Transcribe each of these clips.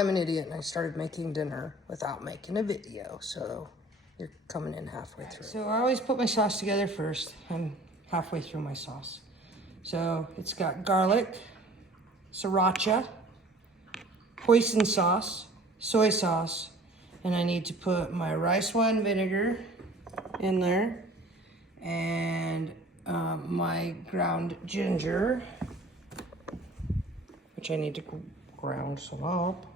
I'm an idiot and I started making dinner without making a video. So you're coming in halfway through. So I always put my sauce together first. I'm halfway through my sauce. So it's got garlic, sriracha, hoisin sauce, soy sauce, and I need to put my rice wine vinegar in there, and my ground ginger, which I need to ground some up.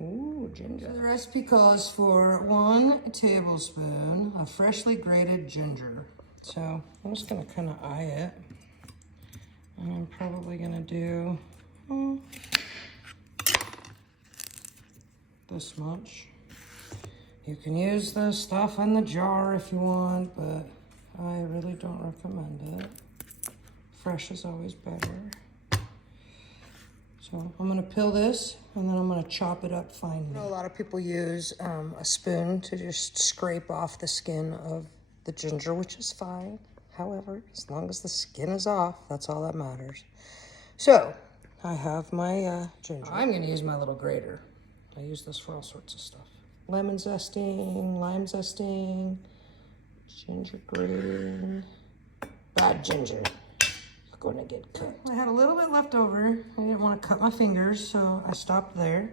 Ooh, ginger. So the recipe calls for 1 tablespoon of freshly grated ginger. So I'm just gonna kind of eye it. And I'm probably gonna do this much. You can use the stuff in the jar if you want, but I really don't recommend it. Fresh is always better. So I'm gonna peel this and then I'm gonna chop it up finely. I know a lot of people use a spoon to just scrape off the skin of the ginger, which is fine. However, as long as the skin is off, that's all that matters. So I have my ginger. I'm gonna use my little grater. I use this for all sorts of stuff. Lemon zesting, lime zesting, ginger grating. Bad ginger. Going to get cut. I had a little bit left over. I didn't want to cut my fingers, so I stopped there.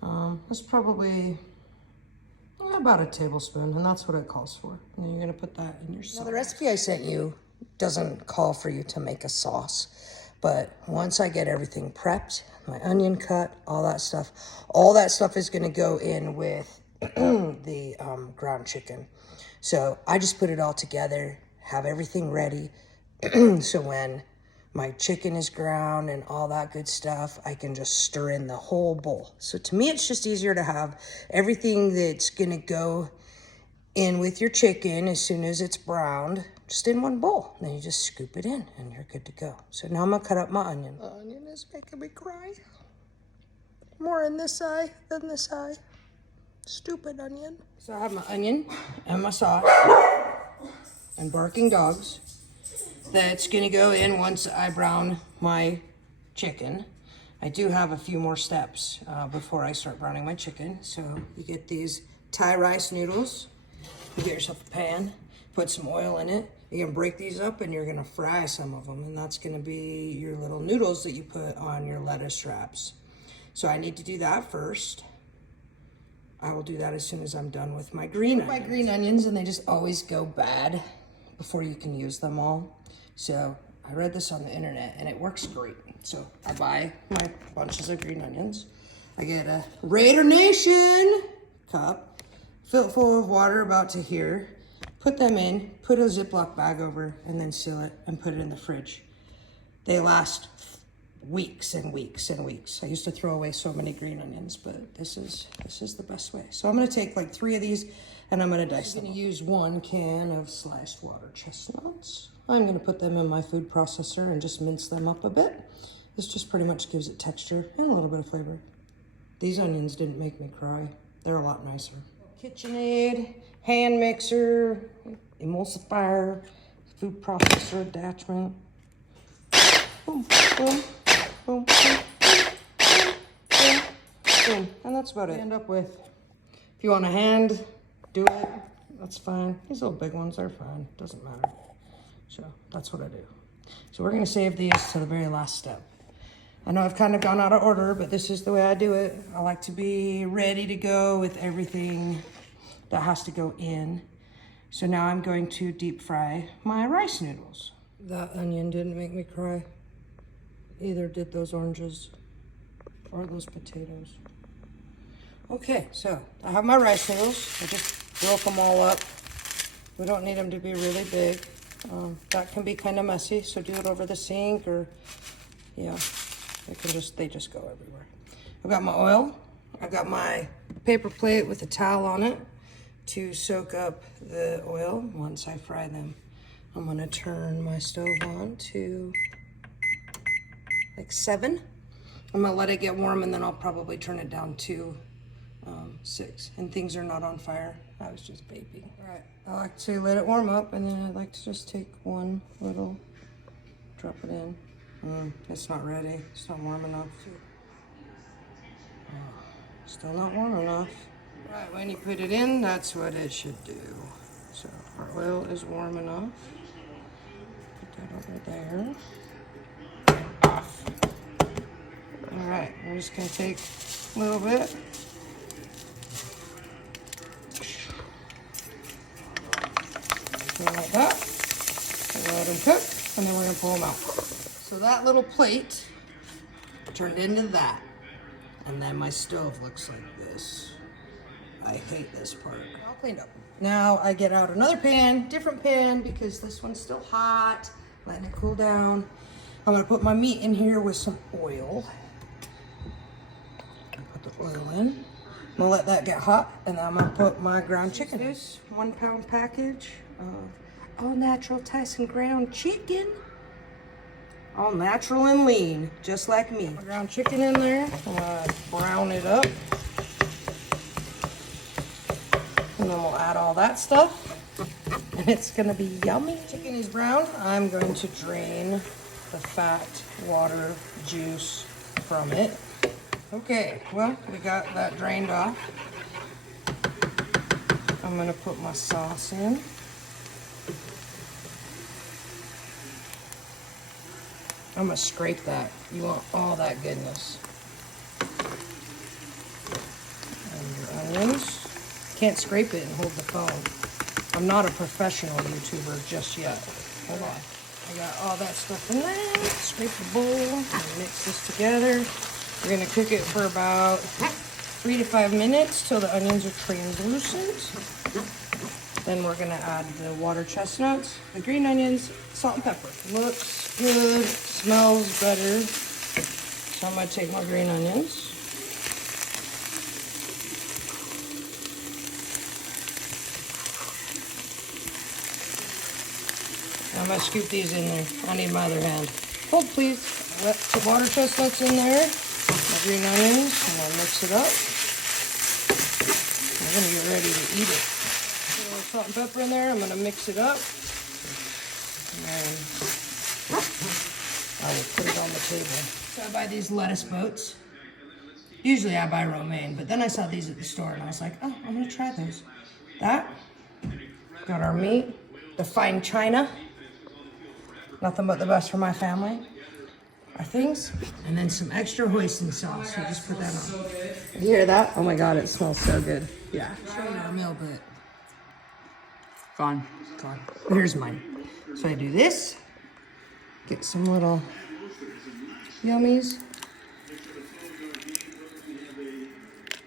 That's probably about a tablespoon, and that's what it calls for. And then you're going to put that in your sauce. Now, the recipe I sent you doesn't call for you to make a sauce, but once I get everything prepped, my onion cut, all that stuff is going to go in with the ground chicken. So I just put it all together, have everything ready, so when my chicken is ground and all that good stuff, I can just stir in the whole bowl. So to me, it's just easier to have everything that's gonna go in with your chicken as soon as it's browned, just in one bowl. Then you just scoop it in and you're good to go. So now I'm gonna cut up my onion. The onion is making me cry. More in this eye than this eye. Stupid onion. So I have my onion and my sauce and barking dogs. That's gonna go in once I brown my chicken. I do have a few more steps before I start browning my chicken. So you get these Thai rice noodles. You get yourself a pan, put some oil in it. You're gonna break these up and you're gonna fry some of them. And that's gonna be your little noodles that you put on your lettuce wraps. So I need to do that first. I will do that as soon as I'm done with my green onions. My green onions, and they just always go bad before you can use them all. So I read this on the internet and it works great. So I buy my bunches of green onions. I get a Raider Nation cup, fill it full of water about to here, put them in, put a Ziploc bag over, and then seal it and put it in the fridge. They last weeks and weeks and weeks. I used to throw away so many green onions, but this is the best way. So I'm gonna take like 3 of these and I'm gonna dice them. I'm gonna use 1 can of sliced water chestnuts. I'm gonna put them in my food processor and just mince them up a bit. This just pretty much gives it texture and a little bit of flavor. These onions didn't make me cry. They're a lot nicer. KitchenAid, hand mixer, emulsifier, food processor attachment. Boom, boom, boom, boom, boom, boom. And that's about it. End up with, if you want a hand, do it, that's fine. These little big ones are fine, doesn't matter. So that's what I do. So we're gonna save these to the very last step. I know I've kind of gone out of order, but this is the way I do it. I like to be ready to go with everything that has to go in. So now I'm going to deep fry my rice noodles. That onion didn't make me cry. Either did those oranges or those potatoes. Okay, so I have my rice noodles. I just broke them all up. We don't need them to be really big. That can be kind of messy, so do it over the sink or, yeah, they just go everywhere. I've got my oil. I've got my paper plate with a towel on it to soak up the oil once I fry them. I'm gonna turn my stove on to like 7. I'm gonna let it get warm and then I'll probably turn it down to 6. And things are not on fire. I was just vaping. All right, I like to let it warm up and then I like to just take one little, drop it in. It's not ready, it's not warm enough. Still not warm enough. Right, when you put it in, that's what it should do. So our oil is warm enough. Put that over there. Off. All right, we're just gonna take a little bit. Like that. Let them cook, and then we're gonna pull them out. So that little plate turned into that. And then my stove looks like this. I hate this part. All cleaned up. Now I get out another pan, different pan, because this one's still hot. Letting it cool down. I'm gonna put my meat in here with some oil. Put the oil in. I'm gonna let that get hot, and then I'm gonna put my ground chicken. This 1 pound package of all natural Tyson ground chicken. All natural and lean, just like me. My ground chicken in there. I'm gonna brown it up. And then we'll add all that stuff. And it's gonna be yummy. Chicken is brown. I'm going to drain the fat, water, juice from it. Okay, well, we got that drained off. I'm gonna put my sauce in. I'm gonna scrape that. You want all that goodness. And your onions. Can't scrape it and hold the phone. I'm not a professional YouTuber just yet. Hold on. I got all that stuff in there. Scrape the bowl and mix this together. We're gonna cook it for about 3 to 5 minutes till the onions are translucent. Then we're gonna add the water chestnuts, the green onions, salt and pepper. Looks good, smells better. So I'm gonna take my green onions. I'm gonna scoop these in there. I need my other hand. Hold please. Let the water chestnuts in there, my green onions, and I'll mix it up. I'm gonna get ready to eat it. Put a little salt and pepper in there. I'm gonna mix it up. And then I will put it on the table. So I buy these lettuce boats. Usually I buy romaine, but then I saw these at the store and I was like, oh, I'm gonna try those. That. Got our meat. The fine china. Nothing but the best for my family. Our things. And then some extra hoisin sauce. So just put that on. You hear that? Oh my God, it smells so good. Yeah. Show you our meal bit. Gone. Gone. Here's mine. So I do this. Get some little yummies.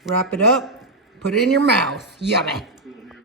Wrap it up. Put it in your mouth. Yummy.